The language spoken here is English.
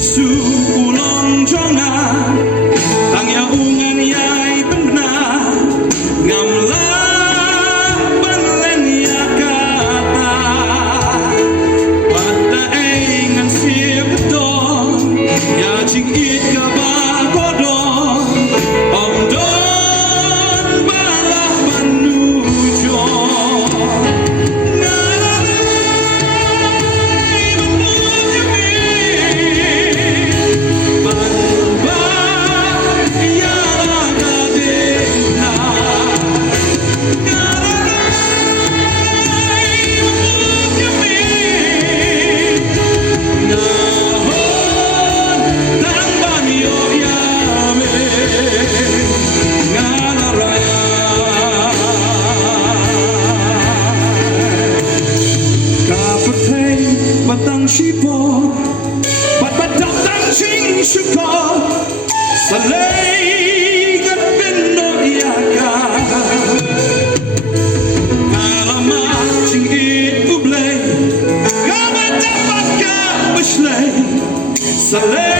Isu ulong jonga Tang ya ungan yai benar Ngamla banlen ya kata Pada engan siap beton Ya jing it kabagodon Om don balah banujo Batang sipor Bat batang ching syukor Salay kat bendo yaka Alama ching it ublay Kabat dapat ka beslay Salay